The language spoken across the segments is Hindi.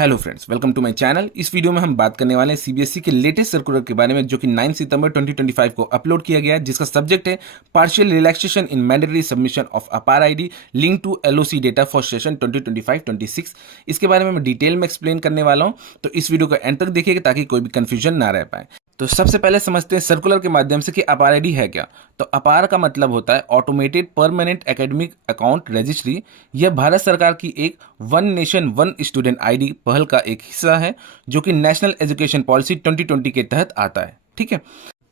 Hello friends, welcome to my channel. इस वीडियो में हम बात करने वाले हैं सीबीएसई के लेटेस्ट सर्कुलर के बारे में, जो कि 9 सितंबर 2025 को अपलोड किया गया है, जिसका सब्जेक्ट है partial relaxation in mandatory submission of APAAR ID link to LOC data for session 2025-26। इसके बारे में मैं डिटेल में एक्सप्लेन करने वाला हूं, तो इस वीडियो को एंड तक देखिएगा ताकि कोई भी कंफ्यूजन ना रह पाए। तो सबसे पहले समझते हैं सर्कुलर के माध्यम से कि अपार आईडी है क्या। तो अपार का मतलब होता है automated permanent academic account registry. यह भारत सरकार की एक one nation one student ID पहल का एक हिस्सा है, जो कि नेशनल एजुकेशन पॉलिसी 2020 के तहत आता है। ठीक है।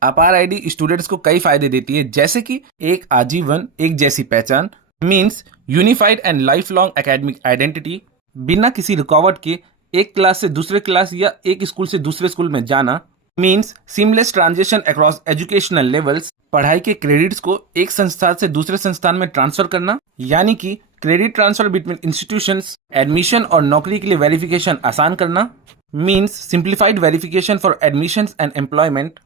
अपार आईडी स्टूडेंट्स को कई फायदे देती है, जैसे कि एक आजीवन एक जैसी पहचान, means unified and life long academic identity, बिना किसी रुकावट के एक क्लास से दूसरे क्लास या एक स्कूल से दूसरे स्कूल में जाना, means seamless transition across educational levels, पढ़ाई के क्रेडिट्स को एक संस्थान से दूसरे संस्थान में ट्रांसफर करना, यानी कि credit transfer between institutions, admission और नौकरी के लिए वेरिफिकेशन आसान करना, means simplified verification for admissions and employment.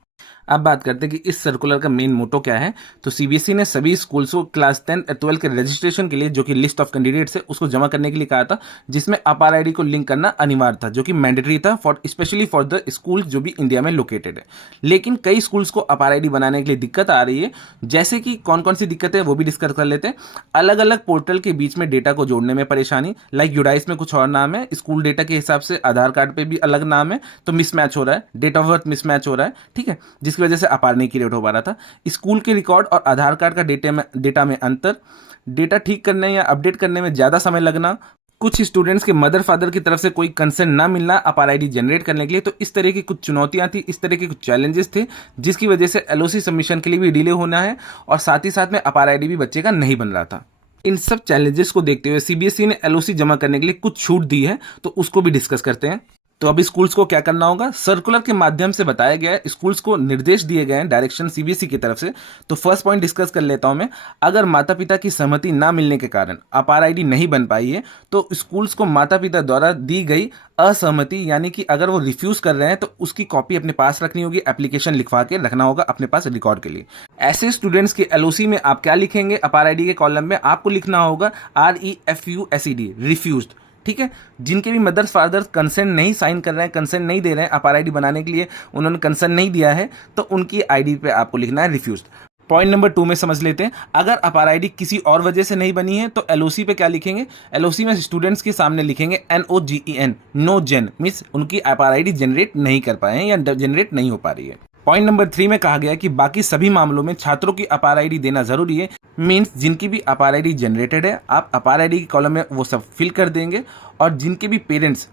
अब बात करते हैं कि इस सर्कुलर का मेन मोटो क्या है। तो सीबीएसई ने सभी स्कूल्स को क्लास 10 और 12 के रजिस्ट्रेशन के लिए, जो कि लिस्ट ऑफ कैंडिडेट्स है, उसको जमा करने के लिए कहा था, जिसमें अपार आईडी को लिंक करना अनिवार्य था, जो कि मैंडेटरी था for specially for the school जो भी इंडिया में लोकेटेड है। लेकिन कई स्कूल्स को अपार आईडी बनाने के लिए दिक्कत आ रही है। जैसे कि कौन कौन सी दिक्कत है वो भी डिस्कस कर लेते हैं। अलग अलग पोर्टल के बीच में डेटा को जोड़ने में परेशानी, लाइक यूडाइस में कुछ और नाम है, स्कूल डेटा के हिसाब से आधार कार्ड पे भी अलग नाम है, तो मिसमैच हो रहा है, डेट ऑफ बर्थ मिसमैच हो रहा है। ठीक है, जिसकी वजह से अपार नहीं क्रिएट हो पा रहा था। स्कूल के रिकॉर्ड और आधार कार्ड का डेटा में अंतर, डेटा ठीक करने या अपडेट करने में ज्यादा समय लगना, कुछ स्टूडेंट्स के मदर फादर की तरफ से कोई कंसर्न ना मिलना अपार आईडी जनरेट करने के लिए। तो इस तरह की कुछ चुनौतियां थी, इस तरह के कुछ चैलेंजेस थे, जिसकी वजह से एलओसी सबमिशन के लिए भी डिले होना है, और साथ ही साथ में अपार आईडी भी बच्चे का नहीं बन रहा था। इन सब चैलेंजेस को देखते हुए सीबीएसई ने एलओसी जमा करने के लिए कुछ छूट दी है, तो उसको भी डिस्कस करते हैं। तो अभी स्कूल्स को क्या करना होगा, सर्कुलर के माध्यम से बताया गया है, स्कूल्स को निर्देश दिए गए हैं डायरेक्शन सीबीएसई की तरफ से। तो फर्स्ट पॉइंट डिस्कस कर लेता हूं मैं। अगर माता पिता की सहमति ना मिलने के कारण अपार आईडी नहीं बन पाई है, तो स्कूल्स को माता पिता द्वारा दी गई असहमति, यानी कि अगर वो रिफ्यूज कर रहे हैं, तो उसकी कॉपी अपने पास रखनी होगी, एप्लीकेशन लिखवा के रखना होगा अपने पास रिकॉर्ड के लिए। ऐसे स्टूडेंट्स के एलओसी में आप क्या लिखेंगे, अपार आईडी के कॉलम में आपको लिखना होगा REFUSED, रिफ्यूज्ड। ठीक है। जिनके भी मदर फादर कंसेंट नहीं साइन कर रहे हैं, कंसेंट नहीं दे रहे हैं अपार आईडी बनाने के लिए, उन्होंने कंसेंट नहीं दिया है, तो उनकी आईडी पे आपको लिखना है रिफ्यूज्ड। पॉइंट नंबर 2 में समझ लेते हैं। अगर अपार आईडी किसी और वजह से नहीं बनी है, तो एलओसी पे क्या लिखेंगे, एलओसी में स्टूडेंट्स के सामने लिखेंगे NOGEN, नो जेन, मीन्स उनकी अपार आईडी जनरेट नहीं कर पाए हैं या जनरेट नहीं हो पा रही है। पॉइंट नंबर 3 में कहा गया कि बाकी सभी मामलों में छात्रों की अपार आईडी देना जरूरी है, मीन्स जिनकी भी अपार आईडी जनरेटेड है, आप अपार आईडी की कॉलम में वो सब फिल कर देंगे, और जिनके भी पेरेंट्स